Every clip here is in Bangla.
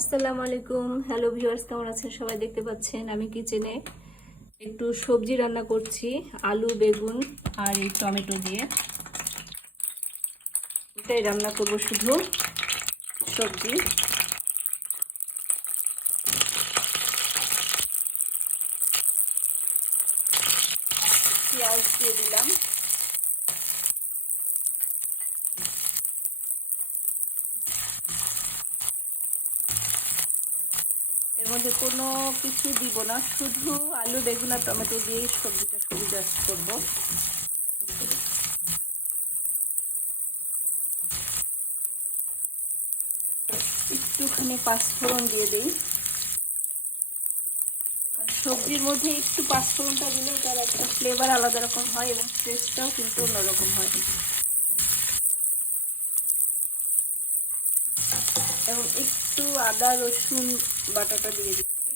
আসসালামু আলাইকুম। হ্যালো ভিউয়ার্স, কেমন আছেন সবাই? দেখতে পাচ্ছেন আমি কিচেনে একটু সবজি রান্না করছি, আলু বেগুন আর এই টমেটো দিয়ে। এটাই রান্না করব, শুধু সবজি। পেঁয়াজ দিয়ে দিলাম। এর মধ্যে কোনো কিছু দিব না, শুধু আলু বেগুন আর টমেটো দিয়েই সবজিটা শুধু জাস্ট করবো। একটুখানি পাঁচফোড়ন দিয়ে দিই। সবজির মধ্যে একটু পাঁচফোড়নটা দিলে তার একটা ফ্লেভার আলাদা রকম হয় এবং টেস্টটাও কিন্তু অন্যরকম হয়। এবং একটু আদা রসুন বাটাটা দিয়ে দিচ্ছি।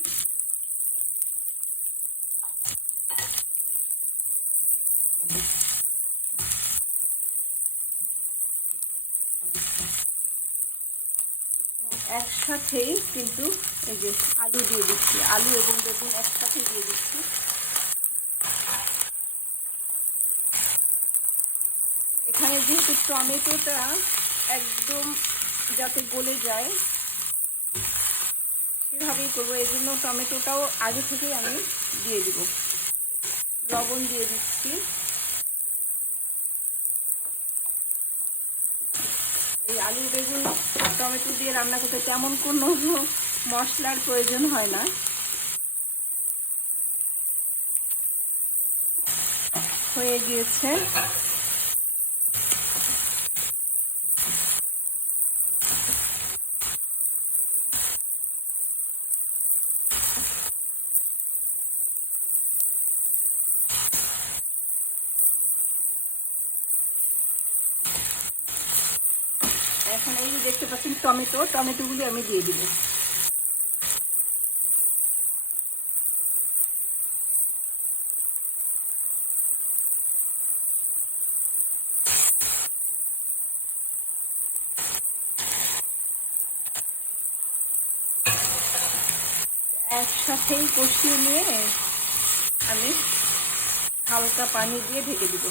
একসাথেই কিন্তু এই যে আলু দিয়ে দিচ্ছি, আলু এবং বেগুন একসাথে দিয়ে দিচ্ছি। এখানে যেহেতু টমেটোটা একদম যাতে গলে যায় সেভাবেই করবো, এই জন্য টমেটোটাও আগে থেকেই আমি দিয়ে দিব। লবণ দিয়ে দিচ্ছি। এই আলু বেগুন টমেটো দিয়ে রান্না করতে তেমন কোনো মশলার প্রয়োজন হয় না। হয়ে গিয়েছে। এখন এই যে দেখতে পাচ্ছেন টমেটোগুলি আমি দিয়ে দিব। একসাথেই কষিয়ে নিয়ে আমি হালকা পানি দিয়ে ঢেকে দিব।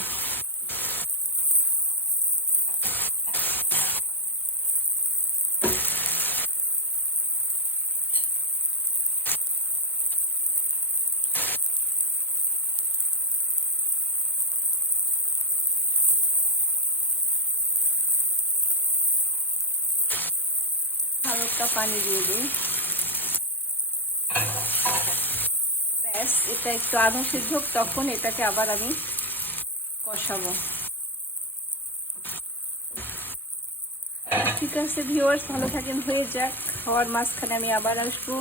হালকা পানি দিয়ে দিই। ব্যাস, এটা একটু আধা সিদ্ধ হোক, তখন এটাকে আবার আমি কষাবো। ঠিক আছে ভিউয়ার্স, ভালো থাকেন, হয়ে যাক। খাওয়ার মাঝখানে আমি আবার আসবো।